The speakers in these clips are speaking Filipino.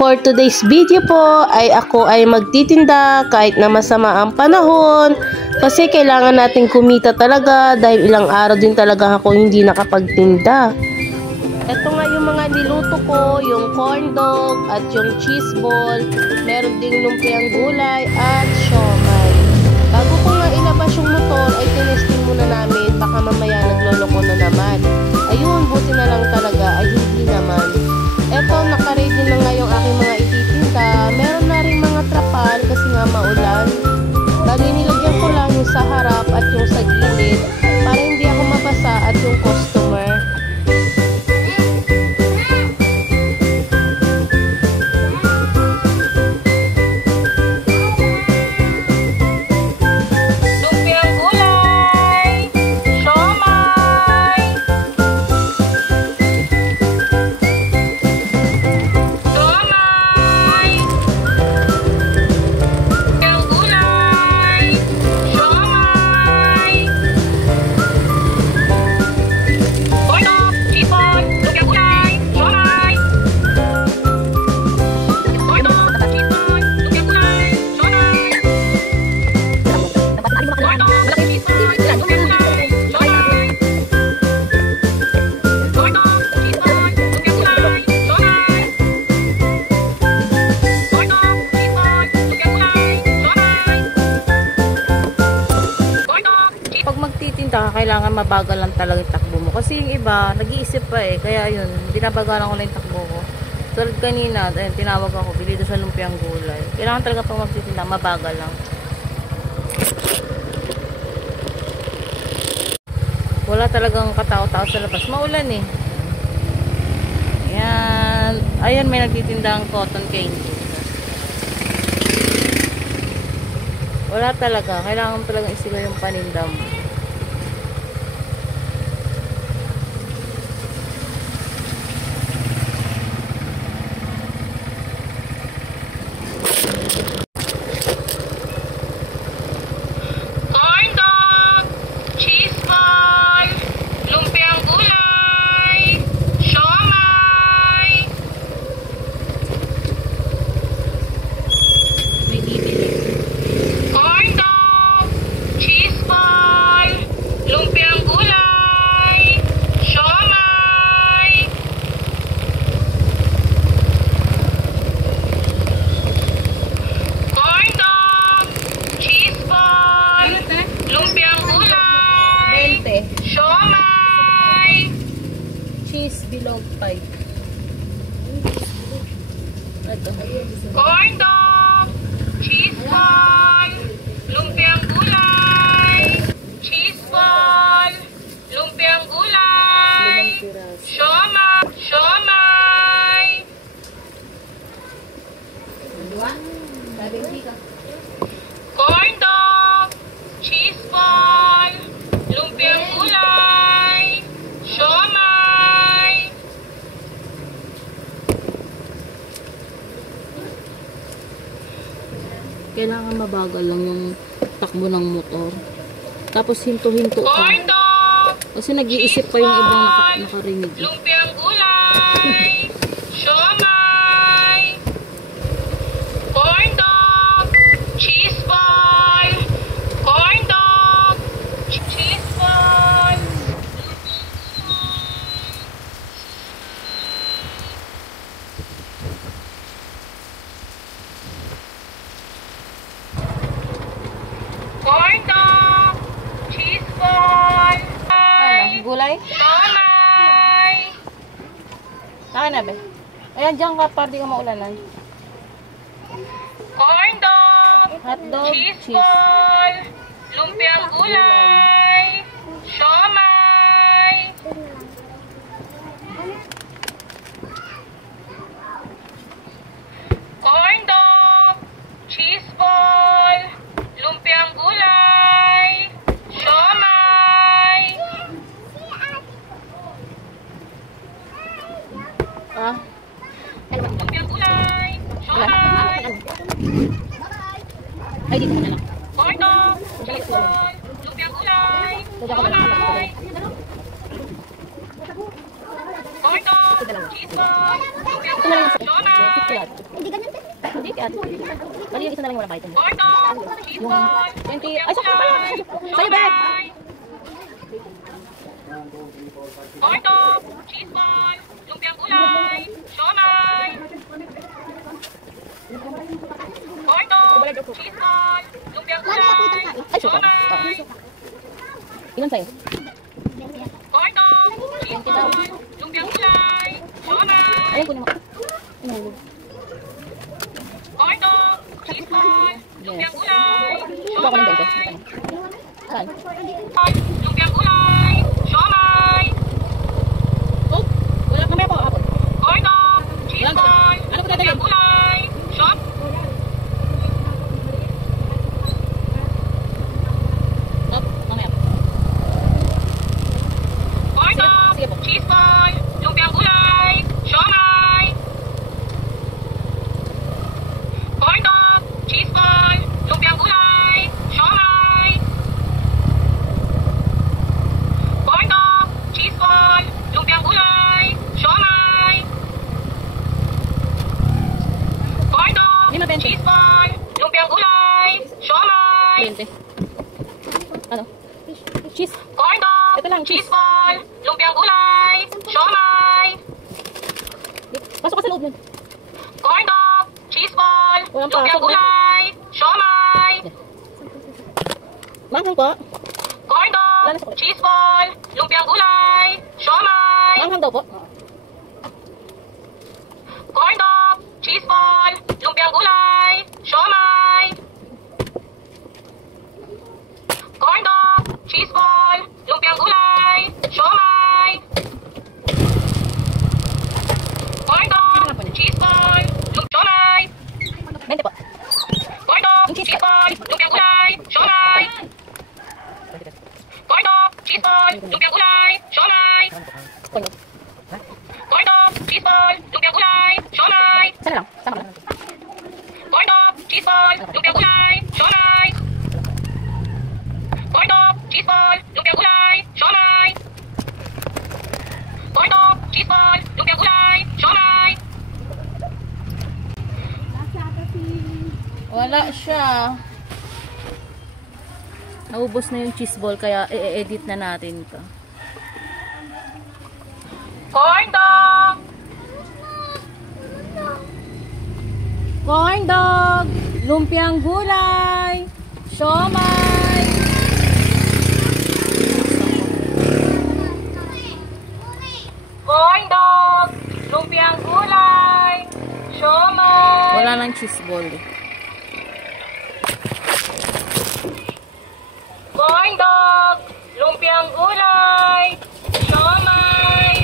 For today's video po ay ako ay magtitinda kahit na masama ang panahon kasi kailangan natin kumita talaga dahil ilang araw din talaga ako hindi nakapagtinda. Ito nga yung mga niluto ko, yung corn dog at yung cheese ball, meron ding lumpiang gulay at siomai. Bago ko nga ilabas yung motor ay tinesting muna namin, baka mamaya nagloloko na naman. Ayun, buti na lang talaga ay hindi naman. Eto, nakaready na nga yung aking mga ititinda. Meron na rin mga trapal kasi nga maulan. Bali, nilagyan ko lang yung sa harap at yung sa gilid para hindi ako mabasa at yung customer. Kailangan mabagal lang talaga yung takbo mo. Kasi yung iba, nag-iisip pa eh. Kaya yun, binabagalan ko lang yung takbo ko. Tulad kanina, ayun, tinawag ako, bili doon sa lumpiang gulay. Kailangan talaga pag magtitinda, mabagal lang. Wala talagang katao-tao sa labas. Maulan eh. Ayan. Ayan, may nagtitindang cotton candy. Wala talaga. Kailangan talagang isigaw yung paninda mo. Bilog pie. Ito. Corn dog, cheese ball, lumpiang gulay, cheese ball, lumpiang gulay, siomai, siomai. Corn dog, cheese ball, lumpiang gulay, siomai. Kailangan mabagal lang yung takbo ng motor. Tapos hinto-hinto ka. Kasi nag-iisip pa yung ibang nakarinig. Lumpiang gulay, siomai, corn dog, cheese ball, corn dog, cheese ball. Corn dog, cheese ball, gulay, siomai. Akin na be. Ayan, dyan ka para di ka maulanan. Corn dog, hotdog, cheese ball, lumpiang gulay, siomai. Corn dog, cheese ball, lumpiang gulay, siomai. Ah? Lumpiang gulay, siomai. Ay, dito ka na lang. Corn dog, cheese ball, lumpiang gulay, siomai. Corn dog, cheese ball, lumpiang gulay, siomai. Hindi ganyan din. Hindi, kaya. Mali yung isa na lang yung walang vitamin. Yung 20. Ay, sakto pala. Sa'yo, Beth. Corto, cheese ball, lumpiang gulay, siomay. Corto, cheese ball, lumpiang gulay, Ay, suka. siomay. Ilan sa'yo? Corto, cheese ball, lumpiang gulay, siomay. Ayun, kunin mo. Corto, cheese ball, lumpiang gulay, Kuha ko ng 20. siomay. Saan? Lumpiang gulay, siomay. Oh, wala. Mamaya po, hapon. Corto, cheese ball, Ano po lumpiang dadalhin? gulay, siomay. Oh, mamaya po. Corto, Sige po. cheese ball, lumpiang gulay, siomay. Corto, cheese ball, lumpiang gulay, siomay. Corto, cheese ball, lumpiang gulay, siomay. Corto, Lima, 20. cheese ball, lumpiang gulay, siomay. 20. Ano? Cheese. Corto, Ito lang, cheese. cheese ball, lumpiang gulay, siomay. Pasok ka sa loob nun. Corn dog, cheese ball, Walang lumpiang pasok na. gulay, siomay. Manghang po. Corn dog, Wala na sa- cheese ball, lumpiang gulay, siomay. Manghang daw po. Corn dog, cheese ball, lumpiang gulay, siomay. Corn dog, cheese ball, lumpiang gulay, siomay. Corn dog, cheese ball, siomay. 20 po. Corn dog, cheese ball, lumpiang gulay, siomay. Corn dog, cheese ball, lumpiang gulay, siomay. Konyo. Corn dog, cheese ball, lumpiang gulay, siomay. Sana lang. Sama ka lang. Corn dog, cheese ball, lumpiang gulay, siomay. Corn dog, cheese ball, lumpiang gulay, siomay. Corn dog, cheese ball, lumpiang gulay, siomay. Wala siya. Naubos na yung cheese ball kaya i-edit na natin ito. Corn dog, Corn dog, lumpiang gulay, siomay. corn dog, lumpiang gulay, siomay. Wala nang cheese ball. Corn dog, lumpiang gulay, siomay.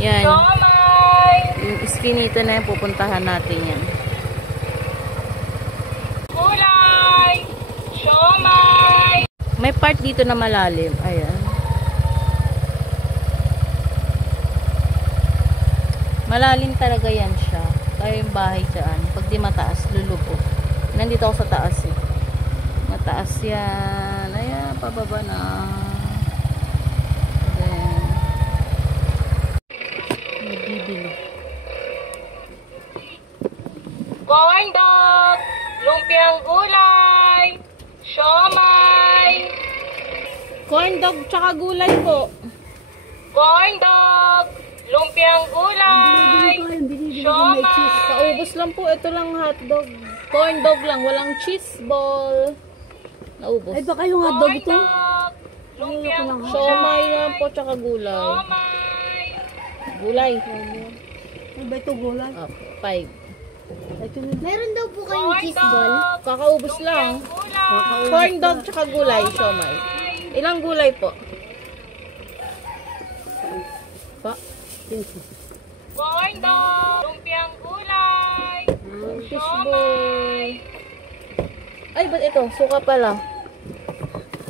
Yan. Siomay. Yung iskinito na yan, pupuntahan natin yan. Gulay, siomay. May part dito na malalim. Ayan. Malalim talaga yan siya. Kaya yung bahay dyan. Pag di mataas, lulubog. Nandito ako sa taas eh. Mataas yan. Ayan, pababa na. Ayan. Nagbibili. Corn dog, lumpiang gulay, siomay. Corn dog tsaka gulay po. Corn dog, lumpiang gulay, siomay. Kaubos lang po. Ito lang hotdog. Corn dog lang. Walang cheese ball. Naubos. Ay, baka yung hotdog Corn ito. dog, lumpiang Siomay lang po tsaka gulay. siomay. Gulay. Ay, ba ito gulay? Opo, 5. Meron daw po kayong Corn cheese ball. dog, Kakaubos lang. gulay, Corn dog tsaka gulay, siomay. Ilang gulay po? Pa? corn dog, lumpiang gulay, Fishball. Ay, ba't ito? Suka pala.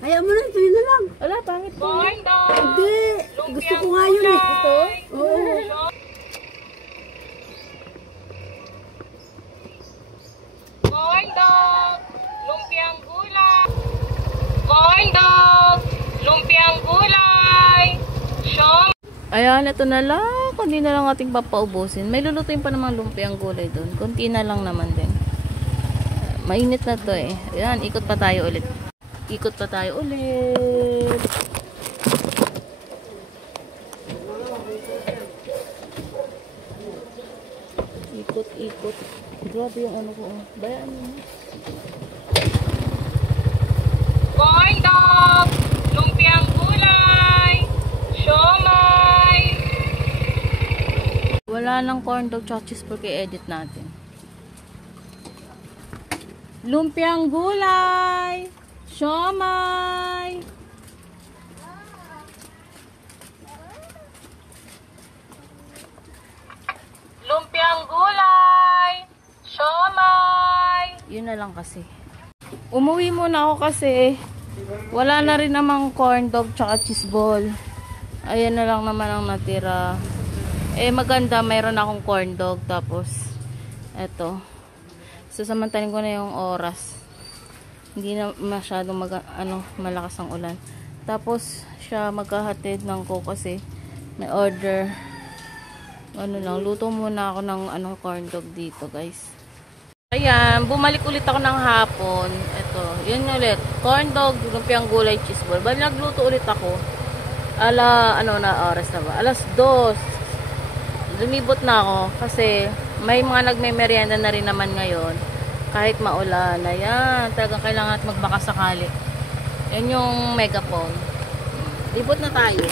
Ayaw mo na, ito yun na lang. Wala, pangit po. corn dog, Hindi. Gusto ko nga yun eh. Ito? Oo. corn dog, lumpiang gulay. Corn dog, lumpiang gulay, siomay. Ayan, ito na lang. kundi na lang ating papaubusin. May lulutuin pa namang lumpiang gulay doon. Kunti na lang naman din. Mainit na to eh. Ayan, ikot pa tayo ulit. Ikot pa tayo ulit. Ikot, ikot. Grabe yung ano ko. Bayaan mo. Corn dog, lumpiang gulay, siomay. Wala nang corn dog tsaka cheese porque edit natin. Lumpiang gulay, siomay. Lumpiang gulay, siomay. Yun na lang kasi. Umuwi muna ako kasi wala na rin namang corn dog tsaka cheese ball. Ayan na lang naman ang natira. Eh maganda, mayroon akong corn dog. Tapos eto, sasamantalin ko na yung oras. Hindi na masyadong malakas ang ulan. Tapos siya maghahatid ng coke kasi may order. Luto muna ako ng corn dog dito, guys. Ayan, bumalik ulit ako ng hapon. Ito, yun ulit. Corn dog, lumpiang gulay, cheese ball. Bali, nagluto ulit ako. Oras na ba? 2:00. Lumibot na ako kasi may mga nagme-merienda na rin naman ngayon. Kahit maulan. Ayan, talagang kailangan at magbakasakali. Yan yung megaphone. Libot na tayo.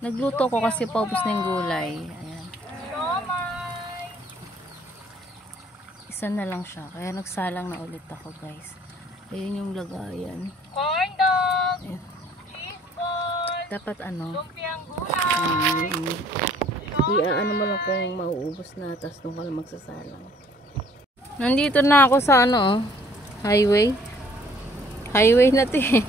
Nagluto ko kasi paubos na yung gulay. Ayan. Isa na lang siya. Kaya nagsalang na ulit ako, guys. Ayun yung lagayan. Corn dog, Ayan. cheese ball, Dapat lumpiang gulay. Ano mo lang kung mauubos na, tapos doon ka lang magsasalang. Nandito na ako sa highway. Highway na eh.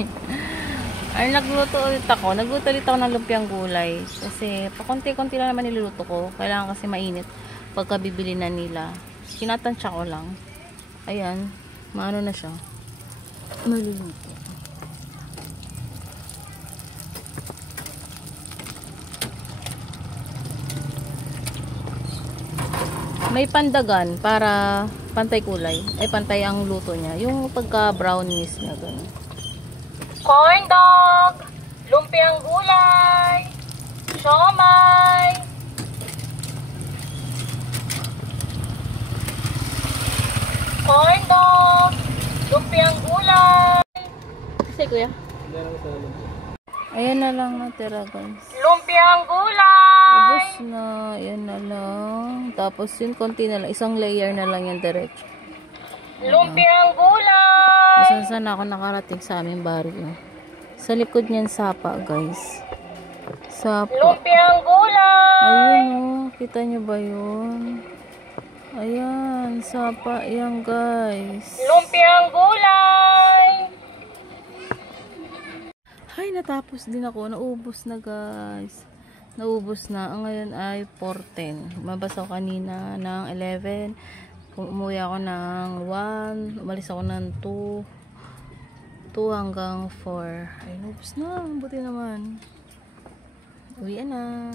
Ay, nagluto ulit ako. Nagluto ulit ako ng lumpiang gulay. Kasi, pakunti-kunti lang naman niluluto ko. Kailangan kasi mainit pagka bibili na nila. Tinatansya ko lang. Ayan. Maano na siya. Maluluto. May pandagan para pantay kulay. Ay, pantay ang luto niya. Yung pagka-brownies niya. Ganun. Corn dog, lumpiang gulay, siomay. Corn dog, lumpiang gulay. Kasi kuya. Ayan na lang natira, guys. Lumpiang gulay. Ubus na. Ayan na lang. Tapos yun, konti na lang. Isang layer na lang yan diretso. Lumpiang gulay. Saan saan ako nakarating sa aming barrio. Sa likod niyan sapa, guys. Sapa. Lumpiang gulay. Ayun kita nyo ba yun? Ayan, sapa yan, guys. Lumpiang gulay. Ay, natapos din ako. Naubos na, guys. Naubos na. Ang ngayon ay 4:10. Mabas ako kanina ng 11. Umuwi ako ng 1. Umalis ako ng 2 hanggang 4. Ay, naubos na. Buti naman. Uwi na.